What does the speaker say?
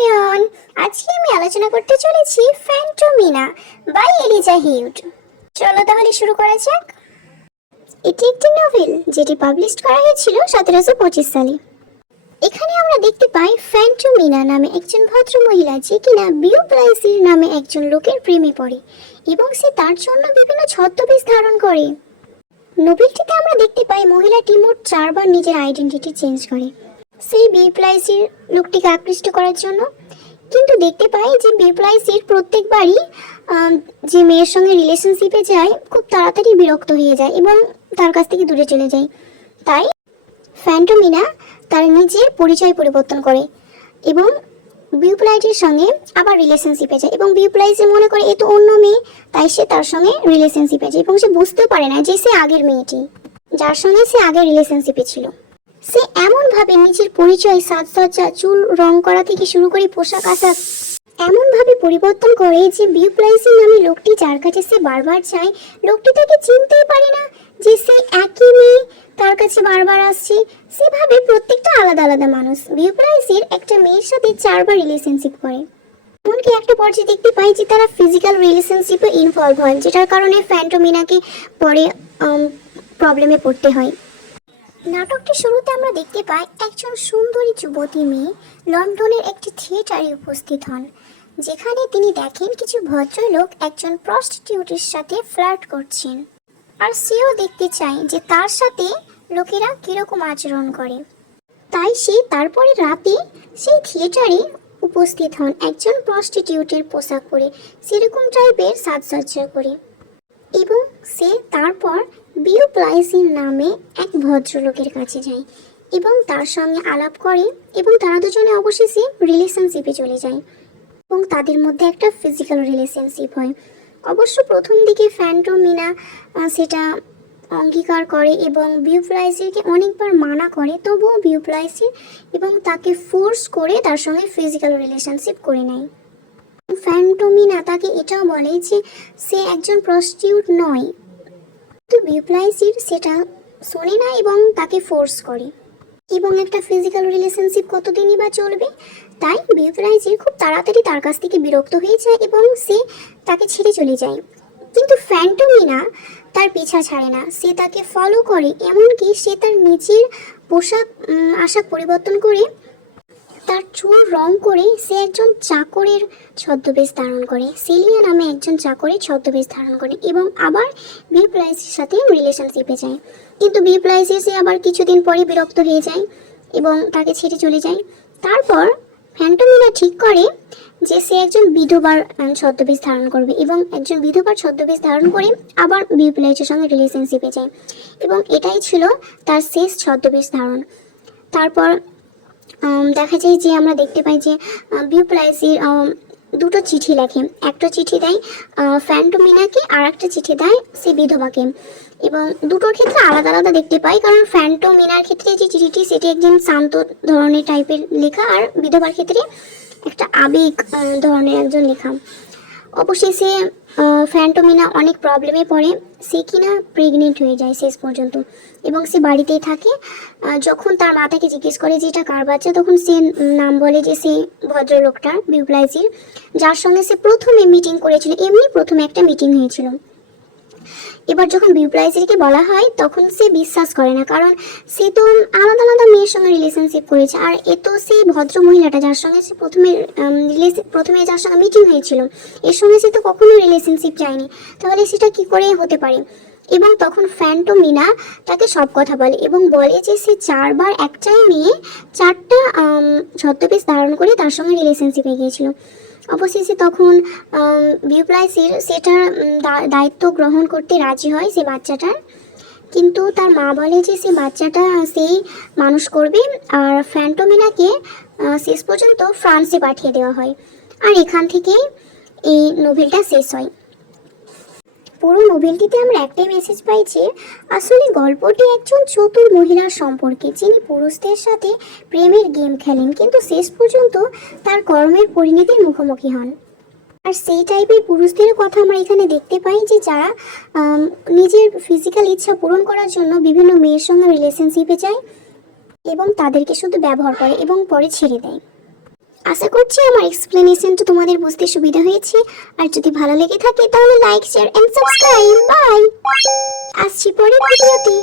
Everyone, আজকে আমি আলোচনা করতে চলেছি ফ্যান্টোমিনা বাই এলিজা হিউড। চলো তাহলে শুরু করা যাক। এটি একটি নোভেল যেটি পাবলিশ করা হয়েছিল 1725 সালে। এখানে আমরা দেখতে পাই ফ্যান্টোমিনা নামে একজন ভদ্র মহিলা যে কিনা বিউপ্লাইসির নামে একজন লোকের প্রেমে পড়ে এবং সে তার জন্য বিভিন্ন ছদ্মবেশ ধারণ করে। নোভেলটিতে আমরা দেখতে পাই মহিলাটি মোট 4 বার নিজের আইডেন্টিটি চেঞ্জ করে সেই বিউপ্লাইসির লোকটিকে আকৃষ্ট করার জন্য। কিন্তু দেখতে পাই যে বিউপ্লাইসির প্রত্যেকবারই যে মেয়ের সঙ্গে রিলেশনশিপে যায় খুব তাড়াতাড়ি বিরক্ত হয়ে যায় এবং তার কাছ থেকে দূরে চলে যায়। তাই ফ্যান্টোমিনা তার নিজের পরিচয় পরিবর্তন করে এবং বিউপ্লাইসের সঙ্গে আবার রিলেশনশিপে যায় এবং বিউপ্লাইসি মনে করে এ তো অন্য মেয়ে, তাই সে তার সঙ্গে রিলেশনশিপে যায় এবং সে বুঝতেও পারে না যে সে আগের মেয়েটি যার সঙ্গে সে আগের রিলেশনশিপে ছিল। সে এমনভাবে নিজের পরিচয়, সাজসজ্জা, চুল রং করা থেকে শুরু করে পোশাক আশাক এমনভাবে পরিবর্তন করে যে বিউপ্লাইসি নামে লোকটি যার কাছে সে বারবার যায়, লোকটি তাকে চিনতেই পারে না যে সে একই মেয়ে তার কাছে বারবার আসছে। সেভাবে প্রত্যেকটা আলাদা আলাদা মানুষ বিউপ্লাইসির একটা মেয়ের সাথে 4 বার রিলেশনশিপ করে। এমনকি একটা পর্যায়ে দেখতে পাই যে তারা ফিজিক্যাল রিলেশনশিপে ইনভলভ হয়, যেটার কারণে ফ্যান্টোমিনাকে পরে প্রবলেমে পড়তে হয়। নাটকটির শুরুতে আমরা দেখতে পাই একজন সুন্দরী যুবতী মেয়ে লন্ডনের একটি থিয়েটারে উপস্থিত হন, যেখানে তিনি দেখেন কিছু ভদ্রলোক একজন প্রস্টিটিউটের সাথে ফ্লার্ট করছেন, আর সেও দেখতে চায় যে তার সাথে লোকেরা কিরকম আচরণ করে। তাই সে তারপরে রাতে সেই থিয়েটারে উপস্থিত হন একজন প্রস্টিটিউটের পোশাক পরে, সেরকম টাইপের সাজসজ্জা করে, এবং সে তারপর বিউপ্লাইসি নামে এক ভদ্রলোকের কাছে যায় এবং তার সঙ্গে আলাপ করে এবং তারা দুজনে অবশেষে রিলেশনশিপে চলে যায় এবং তাদের মধ্যে একটা ফিজিক্যাল রিলেশনশিপ হয়। অবশ্য প্রথম দিকে ফ্যান্টোমিনা সেটা অঙ্গীকার করে এবং বিউপ্লাইসিকে অনেকবার মানা করে, তবুও বিউপ্লাইসি এবং তাকে ফোর্স করে তার সঙ্গে ফিজিক্যাল রিলেশনশিপ করে নেয়। ফ্যান্টোমিনা তাকে এটাও বলে যে সে একজন প্রস্টিটিউট নয়, তো বিউপ্লাইসির সেটা শোনে না এবং তাকে ফোর্স করে। এবং একটা ফিজিক্যাল রিলেশনশিপ কতদিনই বা চলবে, তাই বিউপ্লাইসির খুব তাড়াতাড়ি তার কাছ থেকে বিরক্ত হয়ে যায় এবং সে তাকে ছেড়ে চলে যায়। কিন্তু ফ্যান্টোমিনা তার পিছা ছাড়ে না, সে তাকে ফলো করে, এমনকি সে তার নিজের পোশাক আশাক পরিবর্তন করে, তার চুল রং করে সে একজন চাকরের ছদ্মবেশ ধারণ করে, সেলিয়া নামে একজন চাকরের ছদ্মবেশ ধারণ করে এবং আবার বিউপ্লাইসির সাথে রিলেশনশিপে যায়। কিন্তু বিউপ্লাইসি সে আবার কিছুদিন পরে বিরক্ত হয়ে যায় এবং তাকে ছেড়ে চলে যায়। তারপর ফ্যান্টোমিনা ঠিক করে যে সে একজন বিধবার ছদ্মবেশ ধারণ করবে এবং একজন বিধবার ছদ্মবেশ ধারণ করে আবার বিউপ্লাইসির সঙ্গে রিলেশনশিপে যায় এবং এটাই ছিল তার শেষ ছদ্মবেশ ধারণ। তারপর দেখা যায় যে আমরা দেখতে পাই যে বিউপ্লাইসির দুটো চিঠি লেখে, একটা চিঠি দেয় ফ্যান্টোমিনাকে আর একটা চিঠি দেয় সে বিধবাকে, এবং দুটোর ক্ষেত্রে আলাদা আলাদা দেখতে পাই, কারণ ফ্যান্টোমিনার ক্ষেত্রে যে চিঠিটি সেটি একজন শান্ত ধরনের টাইপের লেখা আর বিধবার ক্ষেত্রে একটা আবেগ ধরনের একজন লেখা। অবশেষে ফ্যান্টোমিনা অনেক প্রবলেমে পড়ে, সে কিনা প্রেগনেন্ট হয়ে যায় শেষ পর্যন্ত এবং সে বাড়িতেই থাকে। যখন তার মা তাকে জিজ্ঞেস করে যে এটা কার বাচ্চা, তখন সে নাম বলে যে সে ভদ্রলোকটার, বিউপ্লাইসির, যার সঙ্গে সে প্রথমে মিটিং করেছিল, এমনি প্রথমে একটা মিটিং হয়েছিল। এবার যখন বিউপ্লাইসিকে বলা হয় তখন সে বিশ্বাস করে না, কারণ সে তো আলাদা আলাদা মেয়ের সঙ্গে রিলেশনশিপ করেছে, আর এ তো সেই ভদ্র মহিলাটা যার সঙ্গে সে প্রথমে যার সঙ্গে মিটিং হয়েছিল, এর সঙ্গে সে তো কখনোই রিলেশনশিপ চায়নি, তাহলে সেটা কি করে হতে পারে। এবং তখন ফ্যান্টোমিনা তাকে সব কথা বলে এবং বলে যে সে 4 বার একটাই মেয়ে 4টা ছদ্মবেশ ধারণ করে তার সঙ্গে রিলেশনশিপে গিয়েছিল। অবশেষে তখন বিউপ্লাইসির সেটার দায়িত্ব গ্রহণ করতে রাজি হয় সে বাচ্চাটার, কিন্তু তার মা বলে যে সে বাচ্চাটা সেই মানুষ করবে, আর ফ্যান্টোমিনাকে শেষ পর্যন্ত ফ্রান্সে পাঠিয়ে দেওয়া হয়। আর এখান থেকেই এই নোভেলটা শেষ হয়। পুরো নোভেলটিতে আমরা একটাই মেসেজ পাই যে আসলে গল্পটি একজন চতুর মহিলার সম্পর্কে, যিনি পুরুষদের সাথে প্রেমের গেম খেলেন কিন্তু শেষ পর্যন্ত তার কর্মের পরিণতির মুখোমুখি হন। আর সেই টাইপের পুরুষদের কথা আমরা এখানে দেখতে পাই যে যারা নিজের ফিজিক্যাল ইচ্ছা পূরণ করার জন্য বিভিন্ন মেয়ের সঙ্গে রিলেশনশিপে যায় এবং তাদেরকে শুধু ব্যবহার করে এবং পরে ছেড়ে দেয়। আশা করছি আমার এক্সপ্লেনেশনটা তোমাদের বুঝতে সুবিধা হয়েছে। আর যদি ভালো লেগে থাকে তাহলে like, share and subscribe. Bye, আসছি পরের ভিডিওতে।